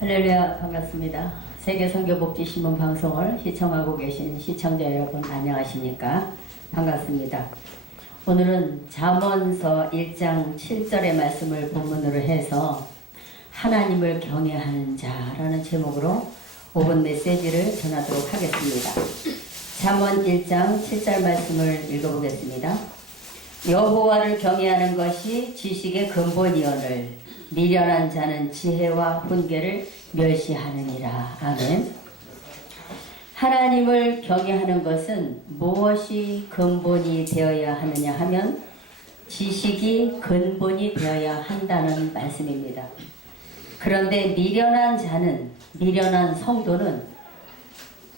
할렐루야, 반갑습니다. 세계선교복지신문 방송을 시청하고 계신 시청자 여러분 안녕하십니까? 반갑습니다. 오늘은 잠언서 1장 7절의 말씀을 본문으로 해서 하나님을 경외하는 자라는 제목으로 5분 메시지를 전하도록 하겠습니다. 잠언 1장 7절 말씀을 읽어보겠습니다. 여호와를 경외하는 것이 지식의 근본이오늘 미련한 자는 지혜와 훈계를 멸시하느니라. 아멘. 하나님을 경외하는 것은 무엇이 근본이 되어야 하느냐 하면 지식이 근본이 되어야 한다는 말씀입니다. 그런데 미련한 자는, 미련한 성도는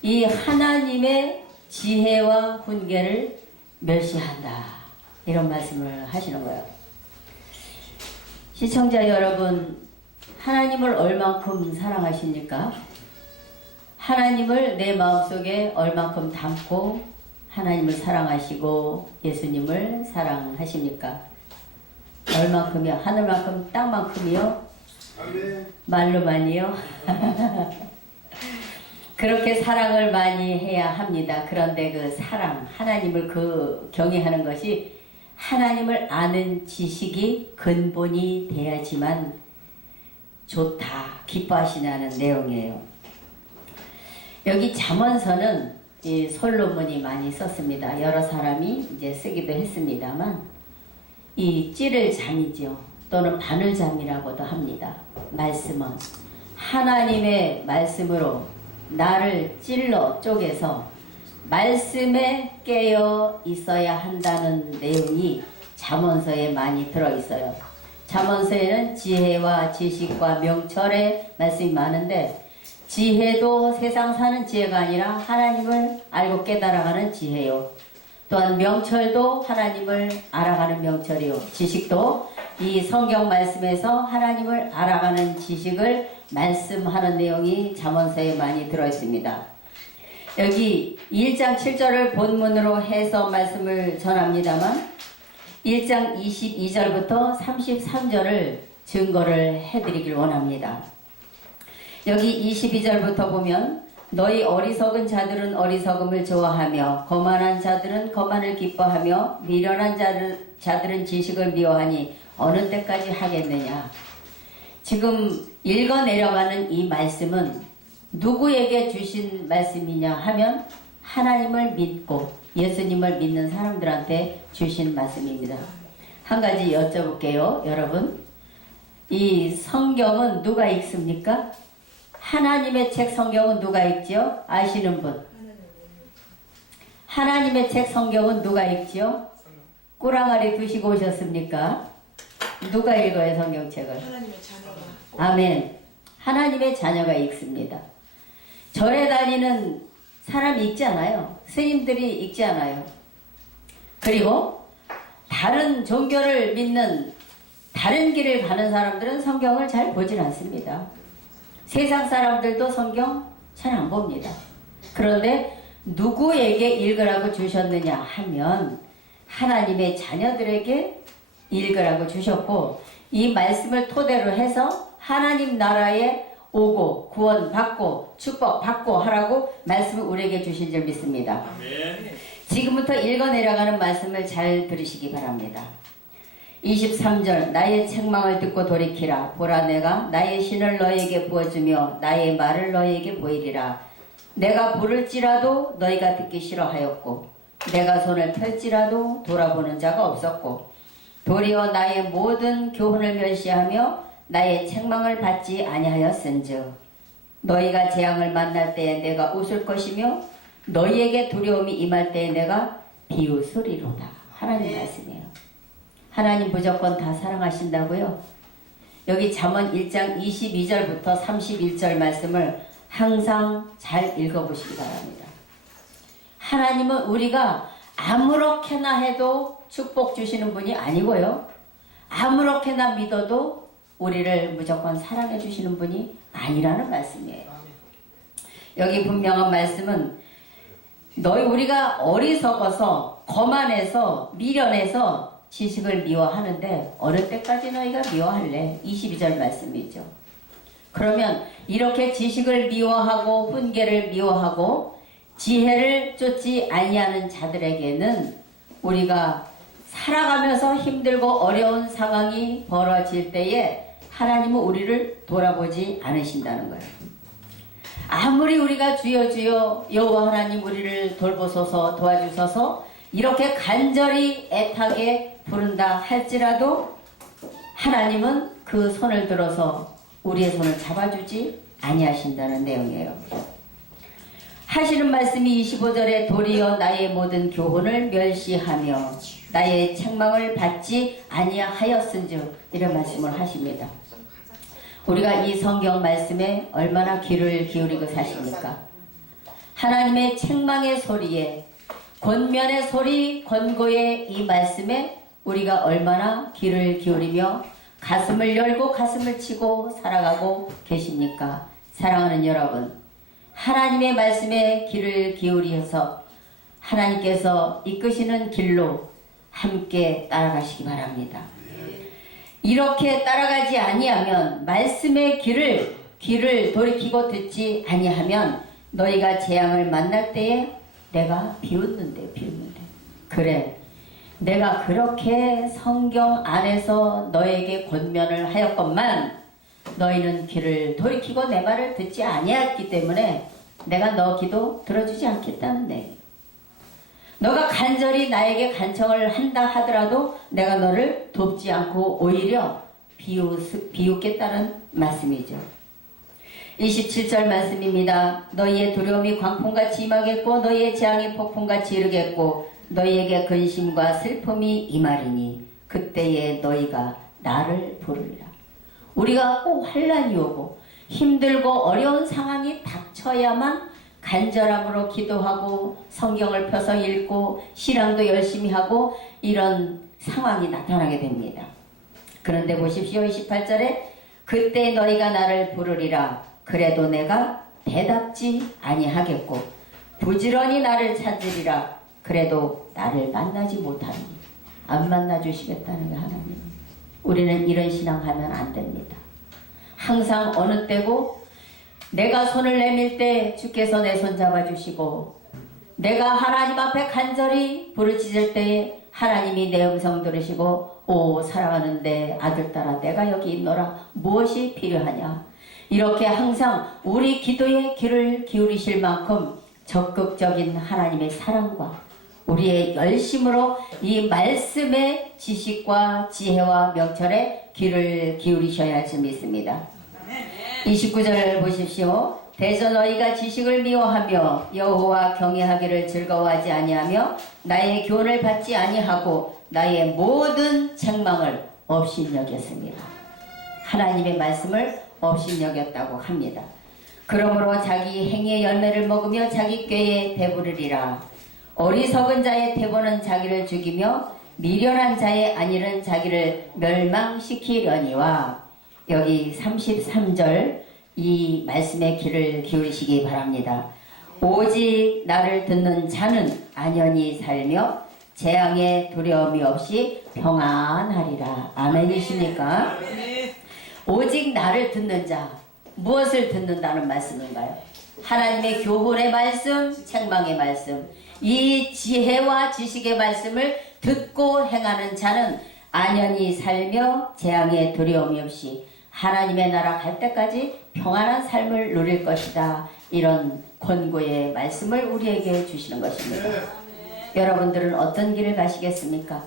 이 하나님의 지혜와 훈계를 멸시한다. 이런 말씀을 하시는 거예요. 시청자 여러분, 하나님을 얼만큼 사랑하십니까? 하나님을 내 마음속에 얼만큼 담고 하나님을 사랑하시고 예수님을 사랑하십니까? 얼만큼이요? 하늘만큼 땅만큼이요? 말로만이요? 그렇게 사랑을 많이 해야 합니다. 그런데 그 사랑, 하나님을 경외하는 것이 하나님을 아는 지식이 근본이 돼야지만 좋다, 기뻐하시냐는 내용이에요. 여기 잠언서는 이 솔로몬이 많이 썼습니다. 여러 사람이 이제 쓰기도 했습니다만 이 찌를 잠이죠. 또는 바늘잠이라고도 합니다. 말씀은 하나님의 말씀으로 나를 찔러 쪼개서 말씀에 깨어 있어야 한다는 내용이 잠언서에 많이 들어있어요. 잠언서에는 지혜와 지식과 명철의 말씀이 많은데 지혜도 세상 사는 지혜가 아니라 하나님을 알고 깨달아가는 지혜요. 또한 명철도 하나님을 알아가는 명철이요. 지식도 이 성경 말씀에서 하나님을 알아가는 지식을 말씀하는 내용이 잠언서에 많이 들어있습니다. 여기 1장 7절을 본문으로 해서 말씀을 전합니다만 1장 22절부터 33절을 증거를 해드리길 원합니다. 여기 22절부터 보면 너희 어리석은 자들은 어리석음을 좋아하며 거만한 자들은 거만을 기뻐하며 미련한 자들은 지식을 미워하니 어느 때까지 하겠느냐. 지금 읽어내려가는 이 말씀은 누구에게 주신 말씀이냐 하면 하나님을 믿고 예수님을 믿는 사람들한테 주신 말씀입니다. 한 가지 여쭤볼게요. 여러분, 이 성경은 누가 읽습니까? 하나님의 책 성경은 누가 읽지요? 아시는 분? 하나님의 책 성경은 누가 읽지요? 꿀항아리 두시고 오셨습니까? 누가 읽어요, 성경책을? 하나님의 자녀가. 아멘. 하나님의 자녀가 읽습니다. 절에 다니는 사람이 읽지 않아요. 스님들이 읽지 않아요. 그리고 다른 종교를 믿는 다른 길을 가는 사람들은 성경을 잘 보질 않습니다. 세상 사람들도 성경 잘 안 봅니다. 그런데 누구에게 읽으라고 주셨느냐 하면 하나님의 자녀들에게 읽으라고 주셨고 이 말씀을 토대로 해서 하나님 나라에 오고 구원받고 축복받고 하라고 말씀을 우리에게 주신 줄 믿습니다. 아멘. 지금부터 읽어내려가는 말씀을 잘 들으시기 바랍니다. 23절 나의 책망을 듣고 돌이키라. 보라 내가 나의 신을 너희에게 부어주며 나의 말을 너희에게 보이리라. 내가 부를지라도 너희가 듣기 싫어하였고 내가 손을 펼지라도 돌아보는 자가 없었고 도리어 나의 모든 교훈을 멸시하며 나의 책망을 받지 아니하였은즉 너희가 재앙을 만날 때에 내가 웃을 것이며 너희에게 두려움이 임할 때에 내가 비웃으리로다. 하나님 말씀이에요. 하나님 무조건 다 사랑하신다고요? 여기 잠언 1장 22절부터 31절 말씀을 항상 잘 읽어보시기 바랍니다. 하나님은 우리가 아무렇게나 해도 축복 주시는 분이 아니고요. 아무렇게나 믿어도 우리를 무조건 사랑해 주시는 분이 아니라는 말씀이에요. 여기 분명한 말씀은 우리가 어리석어서 거만해서 미련해서 지식을 미워하는데 어느 때까지 너희가 미워할래? 22절 말씀이죠. 그러면 이렇게 지식을 미워하고 훈계를 미워하고 지혜를 쫓지 아니하는 자들에게는 우리가 살아가면서 힘들고 어려운 상황이 벌어질 때에 하나님은 우리를 돌아보지 않으신다는 거예요. 아무리 우리가 주여 주여 여호와 하나님 우리를 돌보소서 도와주소서 이렇게 간절히 애타게 부른다 할지라도 하나님은 그 손을 들어서 우리의 손을 잡아주지 아니하신다는 내용이에요. 하시는 말씀이 25절에 도리어 나의 모든 교훈을 멸시하며 나의 책망을 받지 아니하였은즉 이런 말씀을 하십니다. 우리가 이 성경 말씀에 얼마나 귀를 기울이고 사십니까? 하나님의 책망의 소리에 권면의 소리 권고의 이 말씀에 우리가 얼마나 귀를 기울이며 가슴을 열고 가슴을 치고 살아가고 계십니까? 사랑하는 여러분, 하나님의 말씀에 귀를 기울여서 하나님께서 이끄시는 길로 함께 따라가시기 바랍니다. 이렇게 따라가지 아니하면 말씀의 귀를 돌이키고 듣지 아니하면 너희가 재앙을 만날 때에 내가 비웃는데 그래 내가 그렇게 성경 안에서 너에게 권면을 하였건만 너희는 귀를 돌이키고 내 말을 듣지 아니했기 때문에 내가 너 기도 들어주지 않겠다는 얘기. 너가 간절히 나에게 간청을 한다 하더라도 내가 너를 돕지 않고 오히려 비웃겠다는 말씀이죠. 27절 말씀입니다. 너희의 두려움이 광풍같이 임하겠고 너희의 재앙이 폭풍같이 이르겠고 너희에게 근심과 슬픔이 임하리니 그때에 너희가 나를 부르리라. 우리가 꼭 환난이 오고 힘들고 어려운 상황이 닥쳐야만 간절함으로 기도하고 성경을 펴서 읽고 신앙도 열심히 하고 이런 상황이 나타나게 됩니다. 그런데 보십시오. 28절에 그때 너희가 나를 부르리라. 그래도 내가 대답지 아니하겠고 부지런히 나를 찾으리라. 그래도 나를 만나지 못하니 안 만나주시겠다는 게 하나님. 우리는 이런 신앙하면 안 됩니다. 항상 어느 때고 내가 손을 내밀 때 주께서 내 손 잡아주시고 내가 하나님 앞에 간절히 부르짖을 때에 하나님이 내 음성 들으시고 오 사랑하는데 아들딸아 내가 여기 있노라 무엇이 필요하냐 이렇게 항상 우리 기도에 귀를 기울이실 만큼 적극적인 하나님의 사랑과 우리의 열심으로 이 말씀의 지식과 지혜와 명철에 귀를 기울이셔야 할 줄 믿습니다. 29절을 보십시오. 대저 너희가 지식을 미워하며 여호와 경외하기를 즐거워하지 아니하며 나의 교훈을 받지 아니하고 나의 모든 책망을 업신여겼습니다. 하나님의 말씀을 업신여겼다고 합니다. 그러므로 자기 행위의 열매를 먹으며 자기 꾀에 배부르리라. 어리석은 자의 태보는 자기를 죽이며 미련한 자의 안일은 자기를 멸망시키려니와 여기 33절 이 말씀에 귀를 기울이시기 바랍니다. 오직 나를 듣는 자는 안연히 살며 재앙의 두려움이 없이 평안하리라. 아멘이십니까? 오직 나를 듣는 자 무엇을 듣는다는 말씀인가요? 하나님의 교훈의 말씀, 책망의 말씀 이 지혜와 지식의 말씀을 듣고 행하는 자는 안연히 살며 재앙의 두려움이 없이 하나님의 나라 갈 때까지 평안한 삶을 누릴 것이다. 이런 권고의 말씀을 우리에게 주시는 것입니다. 여러분들은 어떤 길을 가시겠습니까?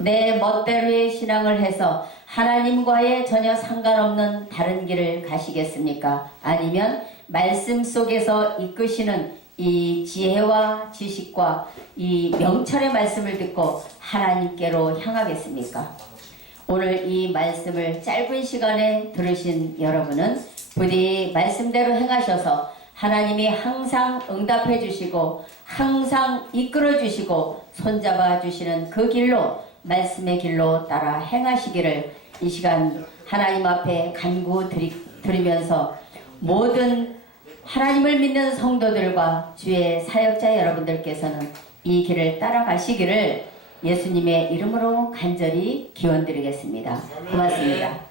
내 멋대로의 신앙을 해서 하나님과의 전혀 상관없는 다른 길을 가시겠습니까? 아니면 말씀 속에서 이끄시는 이 지혜와 지식과 이 명철의 말씀을 듣고 하나님께로 향하겠습니까? 오늘 이 말씀을 짧은 시간에 들으신 여러분은 부디 말씀대로 행하셔서 하나님이 항상 응답해 주시고 항상 이끌어 주시고 손잡아 주시는 그 길로 말씀의 길로 따라 행하시기를 이 시간 하나님 앞에 간구 드리면서 모든 하나님을 믿는 성도들과 주의 사역자 여러분들께서는 이 길을 따라가시기를 예수님의 이름으로 간절히 기원드리겠습니다. 고맙습니다.